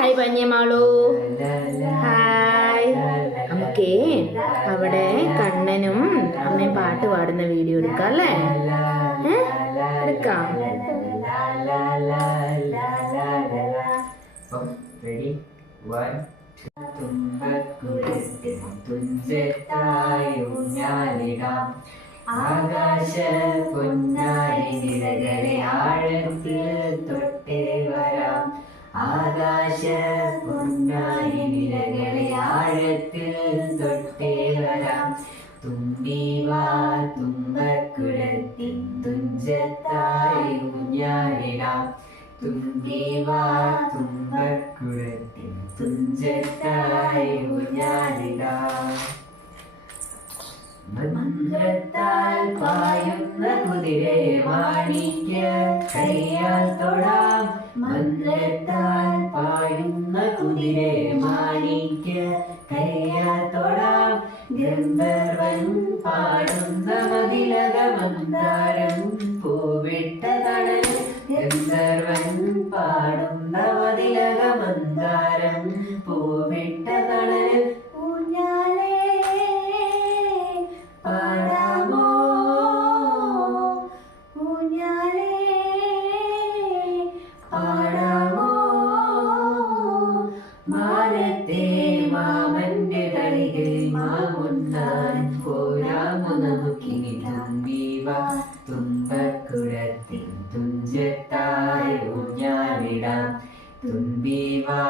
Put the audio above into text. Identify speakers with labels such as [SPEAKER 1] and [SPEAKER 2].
[SPEAKER 1] Hi പഞ്ഞമാളു hi നമുക്കേ അവിടെ കണ്ണനും അമ്മയും പാട്ട് പാടുന്ന വീഡിയോ എടുക്കാം അല്ലേ? എടുക്കാം.
[SPEAKER 2] ആകാശ പൊന്നാരി ആകാശ പൊന്നായി നിരകളെ ആഴത്തിൽ തൊട്ടേ വരാം. തുമ്പി വാ തുമ്പക്കുരത്തിൽ തുഞ്ചത്തായി ഊഞ്ഞാലിടാം. തുമ്പി വാ തുമ്പക്കുരത്തിൽ തുഞ്ചത്തായി ഊഞ്ഞാലിടാം. മന്ത്രത്താൽ പായുന്ന കുതിരേ മാണിക്യ കൈയാൽ തൊടാം മന്ത്രത്താൽ പായുന്ന കുതിരെ മാണിക്ക്. കൈയാൽ തൊടാം ഗന്ധർവൻ പാടുന്ന മതിലക മന്ദാരം പൂവിട്ട തണൽ ഗന്ധർവൻ പാടുന്ന മതിലക മന്ദാരം പൂവിട്ട പാടമോ? മാനത്തെ മാമന്റെ തളികൾ മാമുണ്ടാൻ കോരാമു നമുക്കിനി തുമ്പിവ തുമ്പക്കുടത്തിൻ തുഞ്ചത്തായി ഊഞ്ഞാലിടാം. തുമ്പിവാ